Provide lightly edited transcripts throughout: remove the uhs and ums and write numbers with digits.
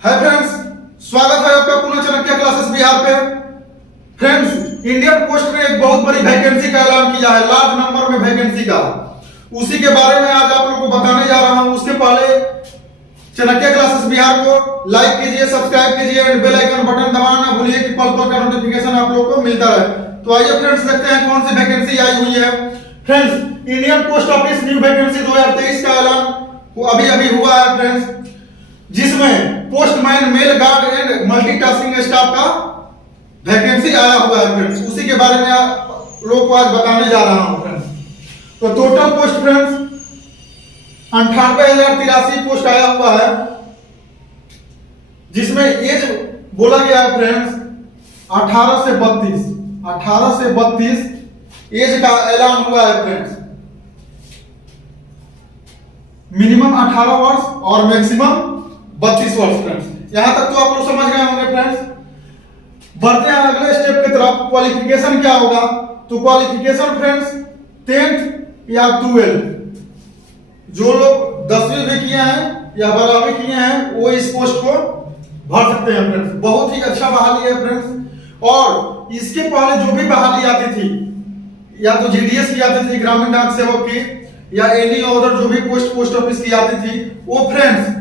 Hi friends, स्वागत है आपका पुनः चाणक्य क्लासेस बिहार पे। फ्रेंड्स, इंडियन पोस्ट ने एक बहुत बड़ी वैकेंसी का ऐलान किया है, लार्ज नंबर में वैकेंसी का। उसी के बारे में आज आप लोगों को बताने जा रहा हूं। उसके पहले चाणक्य क्लासेस बिहार को लाइक कीजिए, सब्सक्राइब कीजिए और बेल आइकन बटन दबाना ना भूलिए कि पल पल का नोटिफिकेशन आप लोगों को मिलता रहे। तो आइए फ्रेंड्स, देखते हैं कौन सी वैकेंसी आई हुई है। Friends, Indian post office new vacancy 2023 का ऐलान अभी अभी हुआ है फ्रेंड्स, जिसमें postman, mail guard and multitasking staff का वैकेंसी आया हुआ है फ्रेंड्स। उसी के बारे में आप लोगों को आज बताने जा रहा हूं फ्रेंड्स। तो टोटल पोस्ट फ्रेंड्स 98,083 पोस्ट आया हुआ है, जिसमें एज बोला गया है फ्रेंड्स 18 से 32 एज का ऐलान हुआ है फ्रेंड्स। मिनिमम 18 वर्ष और मैक्सिमम 32 वर्ष फ्रेंड्स। यहां तक तो आप लोग समझ गए होंगे फ्रेंड्स। बढ़ते हैं अगले स्टेप की तरफ। क्वालिफिकेशन क्या होगा? तो क्वालिफिकेशन फ्रेंड्स 10th या 12, जो लोग 10वीं भी किए हैं या 12वीं किए हैं वो इस पोस्ट को भर सकते हैं फ्रेंड्स। बहुत ही अच्छा बहाली है फ्रेंड्स। और इसके पहले जो भी बहाली आती थी, या तो जीडीएस की आती थी, ग्रामीण डाक सेवक की, या एनी अदर जो भी पोस्ट ऑफिस की आती थी, वो फ्रेंड्स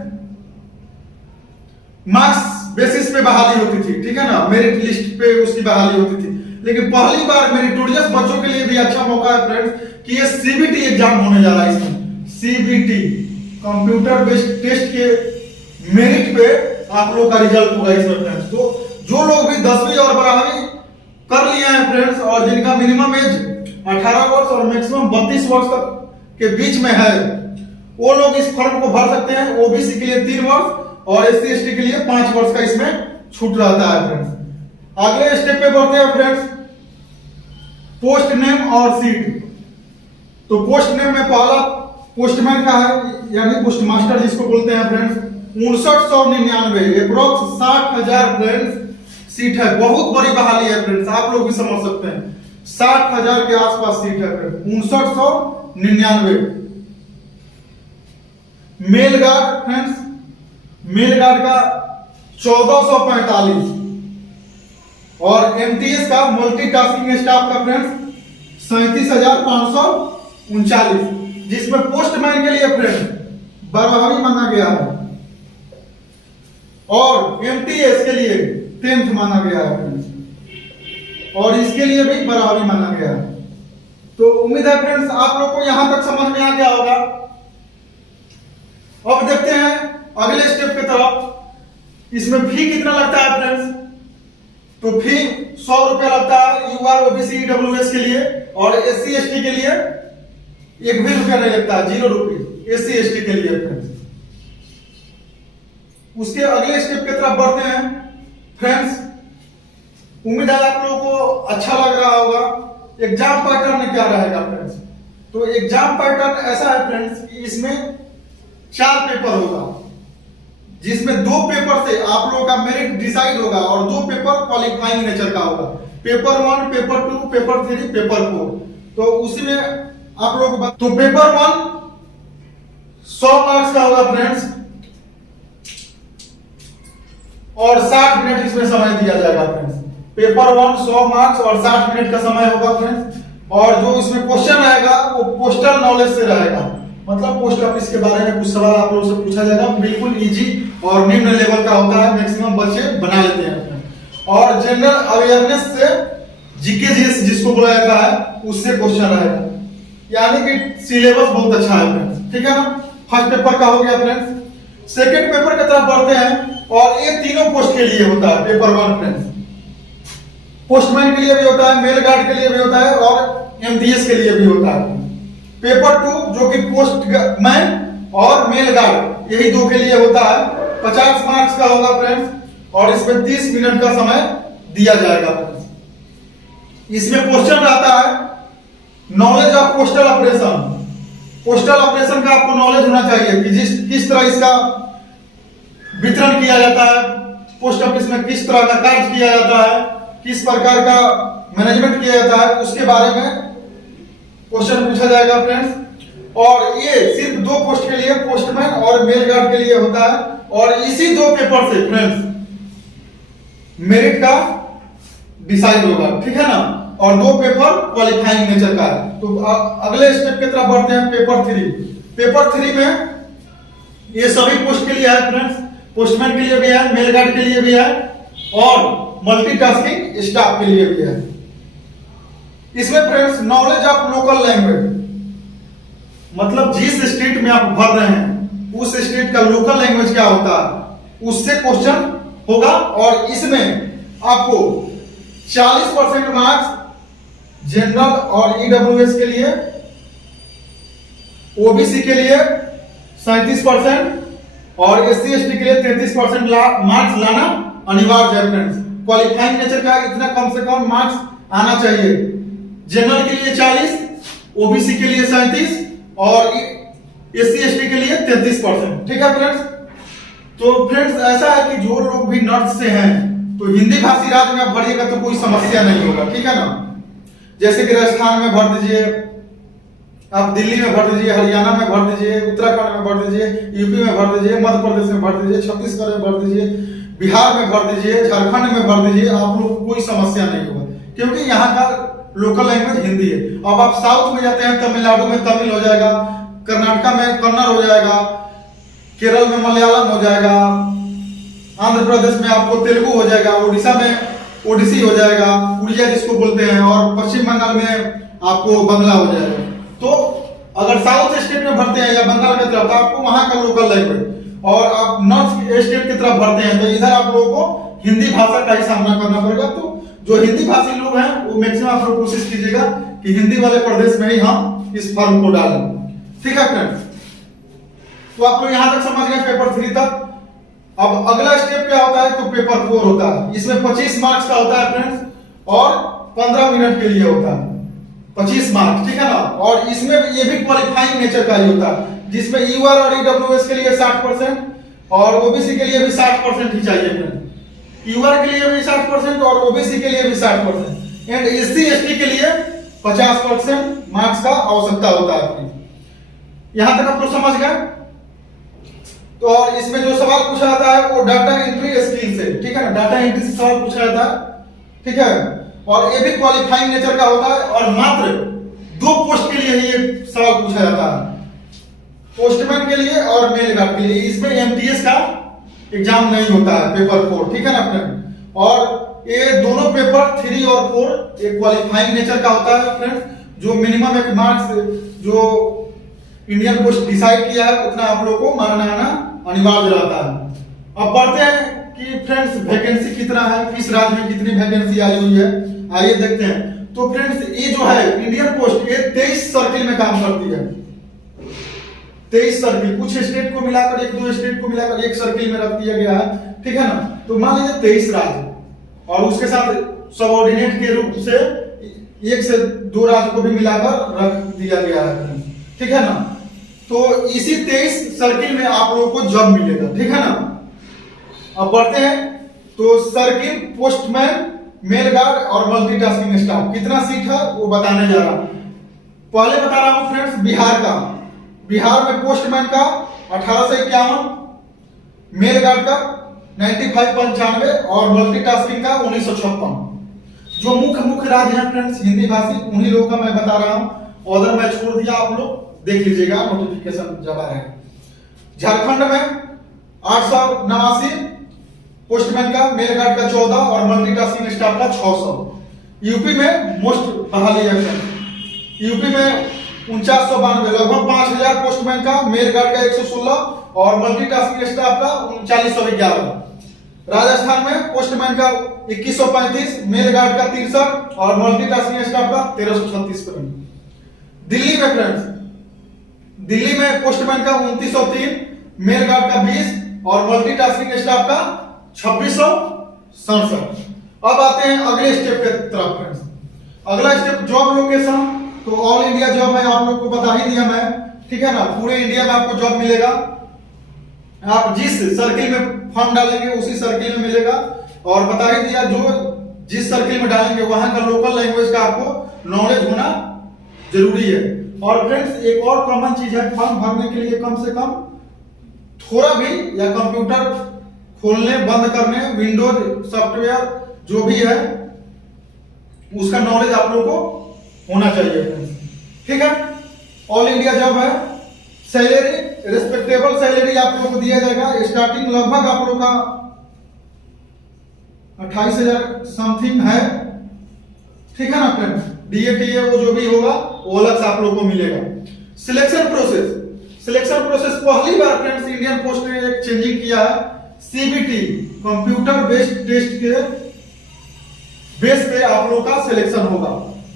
मार्क्स बेसिस पे बहाली होती थी, ठीक है ना, मेरिट लिस्ट पे उसकी बहाली होती थी। लेकिन पहली बार मेरिटोरियस बच्चों के लिए भी अच्छा मौका है फ्रेंड्स कि ये सीबीटी एग्जाम होने जा रहा है। इसमें सीबीटी कंप्यूटर बेस्ड टेस्ट के मेरिट पे आप लोग का रिजल्ट होगा इसमें फ्रेंड्स। तो जो लोग भी 10वीं और 12वीं कर लिए हैं फ्रेंड्स, और जिनका मिनिमम एज 18 वर्ष और मैक्सिमम 32 वर्ष तक के बीच में है, वो लोग इस फॉर्म को भर सकते हैं। ओबीसी के लिए 3 वर्ष और एससी एसटी के लिए 5 वर्ष का इसमें छूट रहता है फ्रेंड्स। अगले स्टेप पे बढ़ते हैं फ्रेंड्स, पोस्ट नेम और सीट। तो पोस्ट नेम में पहला पोस्टमैन का है, यानी पोस्ट मास्टर जिसको बोलते हैं फ्रेंड्स, 5999 अप्रोक्स 60,000 फ्रेंड्स सीट है। बहुत बड़ी बहाली है फ्रेंड्स, आप लोग भी समझ सकते हैं। 60,000 के आसपास सीट है friends, 5999। Mail guard friends, mail guard का 1445 और एमटीएस का मल्टीटास्किंग स्टाफ का फ्रेंड्स 37,539, जिसमें पोस्टमैन के लिए फ्रेंड्स 12वीं माना गया है और एमटीएस के लिए 10th माना गया है फ्रेंड्स, और इसके लिए भी 12वीं माना गया है। तो उम्मीद है फ्रेंड्स आप लोग को यहां तक समझ में आ गया होगा। अब देखते हैं अगले स्टेप की तरफ। इसमें फी कितना लगता है फ्रेंड्स? तो फी 100 रुपया लगता है यूआर ओबीसी ईडब्ल्यूएस के लिए, और एससी एसटी के लिए 1 भी रुपया नहीं लगता है, 0 रुपये एससी एसटी के लिए फ्रेंड्स। उसके अगले स्टेप की तरफ बढ़ते हैं फ्रेंड्स। उम्मीद है आप लोगों को अच्छा लग रहा होगा। एग्जाम पैटर्न क्या रहेगा फ्रेंड्स? तो एग्जाम पैटर्न ऐसा है फ्रेंड्स कि इसमें 4 पेपर होगा, जिसमें 2 पेपर से आप लोगों का मेरिट डिसाइड होगा और 2 पेपर क्वालिफाइंग नेचर का होगा। Paper 1, paper 2, paper 3, paper 4। तो उसी में आप लोग तो पेपर 1 100 मार्क्स का होगा फ्रेंड्स, और 60 मिनट इसमें समय दिया जाएगा फ्रेंड्स। पेपर 1 100 मार्क्स और 60 मिनट का समय होगा फ्रेंड्स। और जो इसमें क्वेश्चन आएगा वो पोस्टल नॉलेज से रहेगा, मतलब पोस्ट ऑफिस के बारे में कुछ सवाल आप लोगों से पूछा जाएगा। बिल्कुल इजी और निम्न लेवल का होता है, मैक्सिमम बच्चे बना लेते हैं। और जनरल अवेयरनेस से जीके जीएस जिसको बोला जाता है, उससे क्वेश्चन आएगा, यानी कि सिलेबस बहुत अच्छा है फ्रेंड्स, ठीक है ना। फर्स्ट पेपर का हो गया फ्रेंड्स। सेकंड पेपर की तरफ बढ़ते हैं, और ये तीनों पोस्ट के लिए होता है। पेपर 1 फ्रेंड्स पोस्टमैन के लिए भी होता है, मेल गार्ड के लिए भी होता है, और एमटीएस के लिए भी होता है। पेपर 2 जो कि पोस्टमैन और मेल गार्ड, यही 2 के लिए होता है। 50 मार्क्स का होगा फ्रेंड्स, और इसमें 30 मिनट का समय दिया जाएगा फ्रेंड्स। इसमें क्वेश्चन आता है knowledge of postal operation. Postal operation का आपको नॉलेज होना चाहिए कि किस तरह इसका वितरण किया जाता है, पोस्ट ऑफिस में किस तरह का कार्य किया जाता है, किस प्रकार का मैनेजमेंट किया जाता है, उसके बारे में क्वेश्चन पूछा जाएगा फ्रेंड्स। और ये सिर्फ 2 पोस्ट के लिए, पोस्टमैन और मेल गार्ड के लिए होता है। और इसी 2 पेपर से फ्रेंड्स मेरिट का डिसाइड होगा, ठीक है ना। और 2 पेपर क्वालिफाइंग नेचर का है। तो अगले स्टेप की तरफ बढ़ते हैं, पेपर 3। पेपर 3 में ये सभी पोस्ट के लिए है फ्रेंड्स, पोस्टमैन के लिए भी है, मेल गार्ड के लिए भी है और मल्टीटास्किंग स्टाफ के लिए भी है। इसमें friends knowledge of local language, मतलब जिस स्टेट में आप भर रहे हैं उस स्टेट का लोकल लैंग्वेज क्या होता है उससे क्वेश्चन होगा। और इसमें आपको 40% मार्क्स जनरल और ईडब्ल्यूएस के लिए, ओबीसी के लिए 37% और एससी एसटी के लिए 33% मार्क्स लाना अनिवार्य है फ्रेंड्स। क्वालिफाइंग नेचर का इतना कम से कम मार्क्स आना चाहिए। जनरल के लिए 40, ओबीसी के लिए 37 और एससी एसटी के लिए 33%, ठीक है फ्रेंड्स। तो फ्रेंड्स ऐसा है कि जो लोग भी नॉर्थ से हैं तो हिंदी भाषी राज्य में आप भरिएगा तो कोई समस्या नहीं होगा, ठीक है ना। जैसे कि राजस्थान में भर दीजिए, आप दिल्ली में भर दीजिए, हरियाणा में भर दीजिए, उत्तराखंड में भर दीजिए, यूपी में भर दीजिए, मध्य प्रदेश में भर दीजिए, छत्तीसगढ़ में भर दीजिए, बिहार में भर दीजिए, झारखंड में भर दीजिए, आप लोग कोई समस्या नहीं होगा क्योंकि यहाँ का लोकल लैंग्वेज हिंदी है। अब आप साउथ में जाते हैं, तमिलनाडु में तमिल हो जाएगा, कर्नाटका में कन्नड़ हो जाएगा, केरल में मलयालम हो जाएगा, आंध्र प्रदेश में आपको तेलुगु हो जाएगा, उड़ीसा में ओडिसी हो जाएगा, उड़िया जिसको बोलते हैं, और पश्चिम बंगाल में आपको बंगला हो जाएगा। तो अगर साउथ स्टेट में भरते हैं या बंगाल की तरफ तो आपको वहां का लोकल लैंग्वेज, और आप नॉर्थ स्टेट की तरफ भरते हैं तो इधर आप लोगों को हिंदी भाषा का ही सामना करना पड़ेगा। तो जो हिंदी भाषी लोग हैं वो मैक्सिमम आप लोग कोशिश कीजिएगा कि हिंदी वाले प्रदेश में ही हम इस फॉर्म को डालें, ठीक है फ्रेंड्स। तो आप लोग यहां तक समझ गए पेपर 3 तक। अब अगला स्टेप क्या होता है तो पेपर 4 होता है। इसमें 25 मार्क्स का होता है फ्रेंड्स और 15 मिनट के लिए होता है, 25 मार्क्स, ठीक है ना। और इसमें ये भी क्वालिफाइंग नेचर का ही होता है जिसमें यूआर और ईडब्ल्यूएस के लिए 60% और ओबीसी के लिए भी 60% ही चाहिए फ्रेंड्स। यूआर के लिए भी 60% और ओबीसी के लिए भी 60% एंड एससी एसटी के लिए 50% मार्क्स का आवश्यकता होता है फ्रेंड्स। यहां तक आप लोग समझ गए। तो और इसमें जो सवाल पूछा जाता है वो डाटा एंट्री स्किल से, ठीक है ना, डाटा एंट्री से सवाल पूछा जाता है, ठीक है। और ये भी क्वालिफाइंग नेचर का होता है और मात्र 2 पोस्ट के लिए ही ये सवाल पूछा जाता है, पोस्टमैन के लिए और मेल गार्ड के लिए। इसमें एमटीएस का एग्जाम नहीं होता है, पेपर 4, ठीक है ना फ्रेंड। और ये दोनों पेपर 3 और 4 एक क्वालिफाइंग नेचर का होता है फ्रेंड्स, जो मिनिमम एक मार्क्स जो इंडियन पोस्ट डिसाइड किया है उतना आप लोगों को मारना आना अनिवार्य रहता है। अब बढ़ते हैं कि फ्रेंड्स वैकेंसी कितना है, किस राज्य में कितनी वैकेंसी आई हुई है, आइए देखते हैं। तो फ्रेंड्स ये जो है इंडियन पोस्ट ये 23 सर्किल में काम करती है, 23 सर्किल, कुछ स्टेट को मिलाकर 1-2 स्टेट को मिलाकर एक सर्किल में रख दिया गया है, ठीक है ना। तो मान लीजिए 23 राज्य और उसके साथ सबऑर्डिनेट के रूप से 1 से 2 राज्य को भी मिलाकर रख दिया गया है, ठीक है ना। तो इसी 23 सर्किल में आप लोगों को जॉब मिलेगा, ठीक है ना। अब बढ़ते हैं तो सर्किल, पोस्टमैन, मेल गार्ड और मल्टीटास्किंग स्टाफ कितना सीट है वो बताने जा रहा हूं। पहले बता रहा हूं फ्रेंड्स बिहार का। बिहार में पोस्टमैन का 1851, मेल गार्ड का 9595 और मल्टीटास्किंग का 1956। जो मुख्य राज्य हैं फ्रेंड्स हिंदी भाषी उन्हीं लोगों का मैं बता रहा हूं, अदर मैं छोड़ दिया, आप लोग देख लीजिएगा नोटिफिकेशन जब आ रहा है। झारखंड में 889 पोस्टमैन का, मेल गार्ड का 14 और मल्टीटास्किंग स्टाफ का 600। यूपी में मोस्ट बहाली है, यूपी में 4992 लगभग 5000 पोस्टमैन का, मेल गार्ड का 116 और मल्टीटास्किंग स्टाफ का 3911। राजस्थान में पोस्टमैन का 2135, मेल गार्ड का 63 और मल्टीटास्किंग स्टाफ का 1336। दिल्ली में फ्रेंड्स, दिल्ली में पोस्टमैन का 2903, मेल गार्ड का 20 और मल्टीटास्किंग स्टाफ का 2667। अब आते हैं अगले स्टेप के तरफ फ्रेंड्स। अगला स्टेप जॉब लोकेशन, तो ऑल इंडिया जॉब है, आप लोग को बता ही दिया मैं, ठीक है ना। पूरे इंडिया में आपको जॉब मिलेगा, आप जिस सर्किल में फॉर्म डालेंगे उसी सर्किल में मिलेगा। और बता ही दिया जो जिस सर्किल में डालेंगे वहां का लोकल लैंग्वेज का आपको नॉलेज होना जरूरी है। और फ्रेंड्स एक और कॉमन चीज है, फॉर्म भरने के लिए कम से कम थोड़ा भी या कंप्यूटर खोलने बंद करने विंडोज सॉफ्टवेयर जो भी है उसका नॉलेज आप लोग को होना चाहिए फ्रेंड्स, ठीक है। ऑल इंडिया जॉब है, सैलरी रिस्पेक्टेबल सैलरी आप लोग को दिया जाएगा। स्टार्टिंग लगभग आप लोग का 28,000 समथिंग है, ठीक है ना फ्रेंड्स। डीएटीए वो जो भी होगा वो अलग से आप लोग को मिलेगा। सिलेक्शन प्रोसेस पहली बार फ्रेंड्स इंडियन पोस्ट ने एक चेंजिंग किया है। सीबीटी कंप्यूटर बेस्ड टेस्ट के बेस पे आप लोग का सिलेक्शन होगा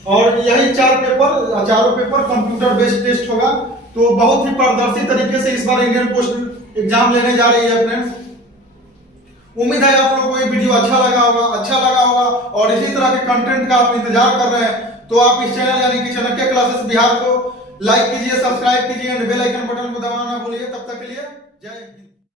और यही चारों पेपर कंप्यूटर बेस्ड टेस्ट होगा। तो बहुत ही पारदर्शी तरीके से इस बार इंडियन पोस्ट एग्जाम लेने जा रही है फ्रेंड्स। उम्मीद है आप लोगों को ये वीडियो अच्छा लगा होगा और इसी तरह के कंटेंट का आप इंतजार कर रहे हैं तो आप इस चैनल यानी कि चाणक्य क्लासेस बिहार को लाइक कीजिए, सब्सक्राइब कीजिए एंड बेल आइकन बटन को दबाना ना भूलिए। तब तक के लिए जय हिंद।